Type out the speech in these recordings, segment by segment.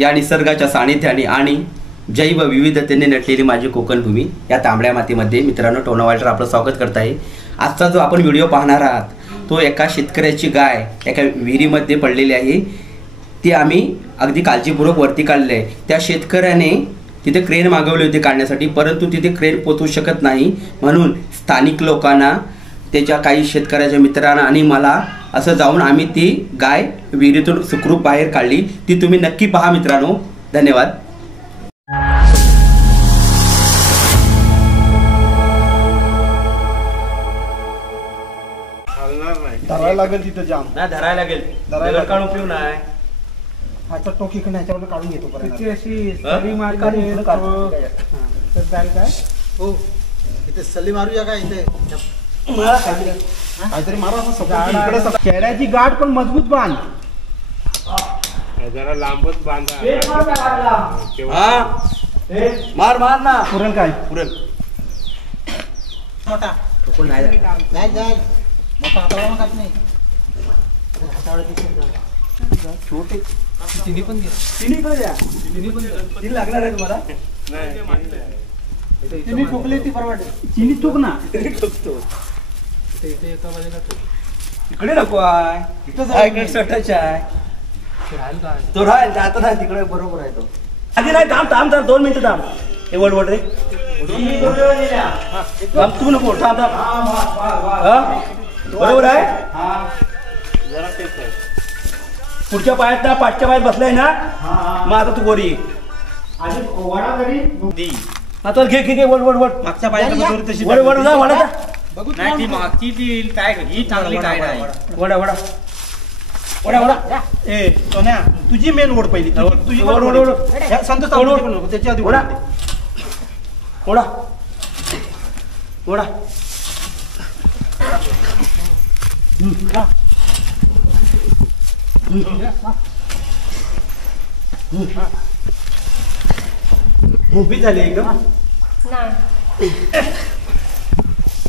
या निसर्गाच्या सानिध्याने आणि जैव विविधतेने नटलेली माझी कोकण भूमी या तांबड्या मातीमध्ये मित्रांनो टोना वाल्टर आपलं स्वागत करत आहे। आजचा जो आपण व्हिडिओ पाहणार आहात तो एका शेतकऱ्याची गाय एका विहिरीमध्ये पडलेली आहे। ती आम्ही अगदी काळजीपूर्वक वरती काढले आहे। त्या शेतकऱ्याने तिथे क्रेन मागवली होती काढण्यासाठी, परंतु तिथे क्रेन पोहोचू शकत नाही म्हणून स्थानिक लोकांना, त्याच्या काही शेतकऱ्याच्या मित्रांना आणि मला असं जाऊन आम्ही ती गाय विहिरीतून सुखरूप बाहेर काढली। ती तुम्ही नक्की पहा मित्रांनो। धन्यवाद। धरायला लागेल तिथं जाम ना धरायला लागेल, धरायला काढून पिऊ नाही। आता टोकी कडे ह्याच्यावर काढून घेतो पर्यंत तिची अशी सरी मारली तर चालेल काय? हो इथे सल्ली मारूया का इथे काहीतरी मारा असं खेड्याची गाठ पण मजबूत बांध, जरा लांबच बांधा। मार मार ना। पुरण काय पुरण मोठा नाही जाय मोठा हाताळा काप नाही छोटे तिन्ही पण द्या तिन्ही लागणार आहे तुम्हाला। तिन्ही ठोकले ती परवडे तिन्ही ठोक ना ठोकतो इकडे नको आहे इकडे सटायचा आहे तो राहील आता नाही तिकडे बरोबर आहे तो आधी नाही थांब थांब 2 मिनिटं थांब हे वड रे थांब तू नको थांब थांब बरोबर आहे जरा तेच आहे पुढच्या पायात ना पाठच्या पायात बसलाय ना मग आता तू गोरी आणि वडा तरी हा चल घे घे घे वड वड वड मागच्या पायात तशी वड वड जा वडा बघू नाही ती मागची ती काय ही चांगली काय नाही वडा वडा वडा वडा ए सोन्या तुझी मेन ओढ पहिली तुझी ओढ, ओढ, ओढ. संतोष ओढ, ओढ. नको त्याच्या आधी वडा वडा वडा उभी झाली एकदम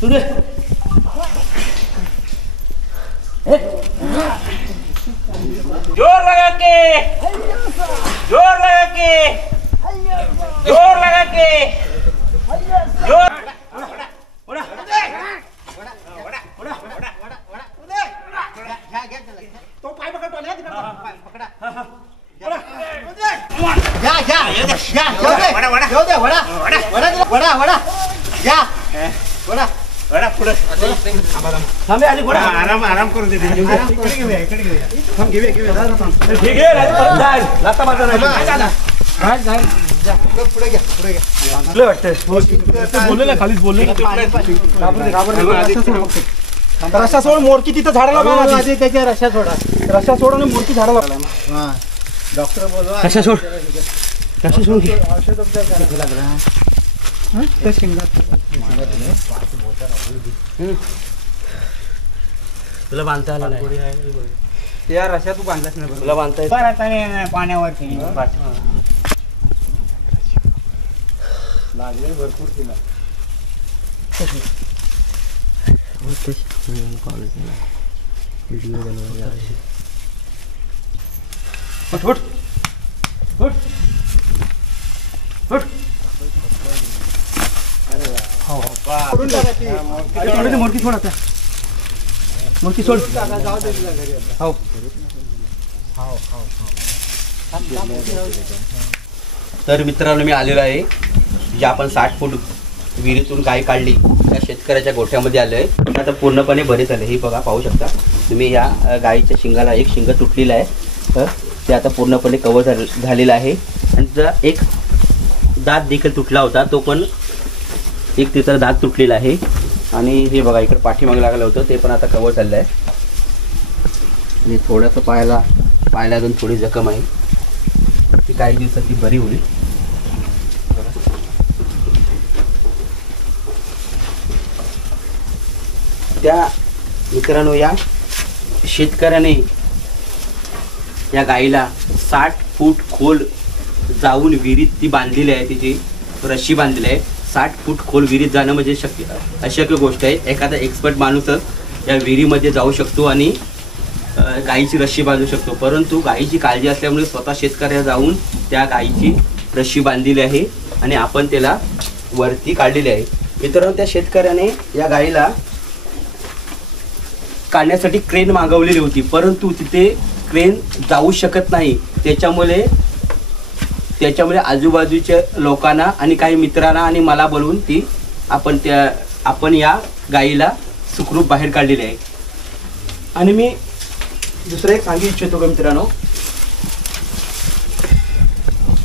सुरे जोर लगा के जोर लगा के जोर लगा के जोर तो पाय पकडतो ना पकडा थांबे आधी वडा आराम करू दे ठीक आहे परत जाय लाता मारता नाही पुढे घ्या तुला वाटतं बोलले ना खालीच बोलले रस्सा सोड मोरकी तिथं झाडाला बांधा त्याच्या रस्सा सोड आणि मोरकी झाडाला डॉक्टर बोलवा कशा सोड घे तुला बांधता आला नाही त्या रस्सा तू बांधलास नाही तुला बांधता येत पाण्यावरती लागले भरपूर तिला मोरकी सोड आता मोरकी सोड तर मित्रांनो मी आलेलो आहे जे आपण 60 फूट विहिरीतून गाय काढली त्या शेतकऱ्याच्या गोठ्यामध्ये आलो आहे। आता पूर्णपणे बरे झाले हे बघा पाहू शकता तुम्ही। या गायीच्या शिंगाला एक शिंग तुटलेलं आहे तर ते आता पूर्णपणे कव्हर झालेलं आहे आणि जर एक दात देखील तुटला होता तो पण एक तिचा दात तुटलेला आहे आणि हे बघा इकडे पाठीमागे लागलं होतं ते पण आता कव्हर झालेलं आहे आणि थोडंसं पायाला अजून थोडी जखम आहे ती काही दिवसात ती बरी होईल। त्या मित्रांनो या शेतकऱ्याने या गाईला 60 फूट खोल जाऊन विहिरीत ती बांधलेली आहे, तिची रशी बांधलेली आहे। 60 फूट खोल विहिरीत जाणं म्हणजे अशक्य गोष्ट आहे। एखादा एक्सपर्ट माणूसच या विहिरीमध्ये जाऊ शकतो आणि गाईची रस्सी बांधू शकतो, परंतु गाईची काळजी असल्यामुळे स्वतः शेतकऱ्या जाऊन त्या गाईची रस्सी बांधलेली आहे आणि आपण त्याला वरती काढलेली आहे. मित्रांनो, त्या शेतकऱ्याने या गाईला काढण्यासाठी क्रेन मागवलेली होती, परंतु तिथे क्रेन जाऊ शकत नाही. त्याच्यामुळे आजूबाजूच्या लोकांना आणि काही मित्रांना आणि मला बोलवून आपण या गाईला सुखरूप बाहेर काढलेली आहे. आणि मी दुसरं एक सांगू इच्छितो का मित्रांनो,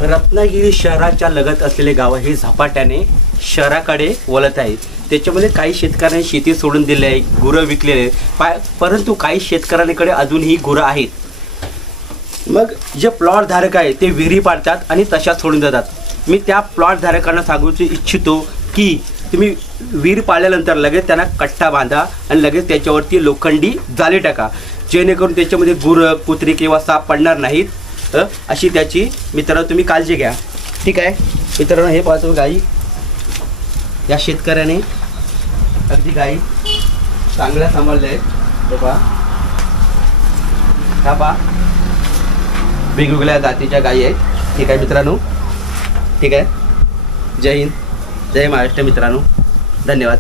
रत्नागिरी शहराच्या लगत असलेले गाव हे झपाट्याने शहराकडे वळत आहे. त्याच्यामध्ये काही शेतकऱ्यांनी शेती सोडून दिली आहे, गुरं विकलेले आहे, परंतु काही शेतकऱ्यांकडे अजूनही गुरं आहेत. मग जे प्लॉट धारक आहे ते विहिरी पाडतात आणि तशाच सोडून देतात. मी त्या प्लॉट धारकांना सांगू इच्छितो की तुम्ही विहीर पाळल्यानंतर लगेच त्यांना कट्टा बांधा आणि लगेच त्याच्यावरती लोखंडी जाळी टाका, जेणेकरून त्याच्यामध्ये गुरं, कुत्री किंवा साप पडणार नाहीत. अशी त्याची मित्रांनो तुम्ही काळजी घ्या. ठीक आहे मित्रांनो, हे पाहतो गाई या शेतकऱ्याने अगदी गाई चांगल्या सांभाळल्या आहेत. हे पहा, हा पहा, वेगवेगळ्या जातीच्या गायी आहेत. ठीक आहे मित्रांनो, ठीक आहे. जय हिंद, जय महाराष्ट्र मित्रांनो, धन्यवाद.